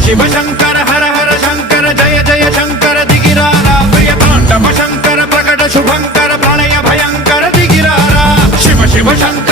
शिव शंकर हर हर शंकर जय जय शंकर दिगिरारा प्रिय तांडव शंकर प्रकट शुभंकर प्रणय भयंकर दिगिरारा शिव शिव शंकर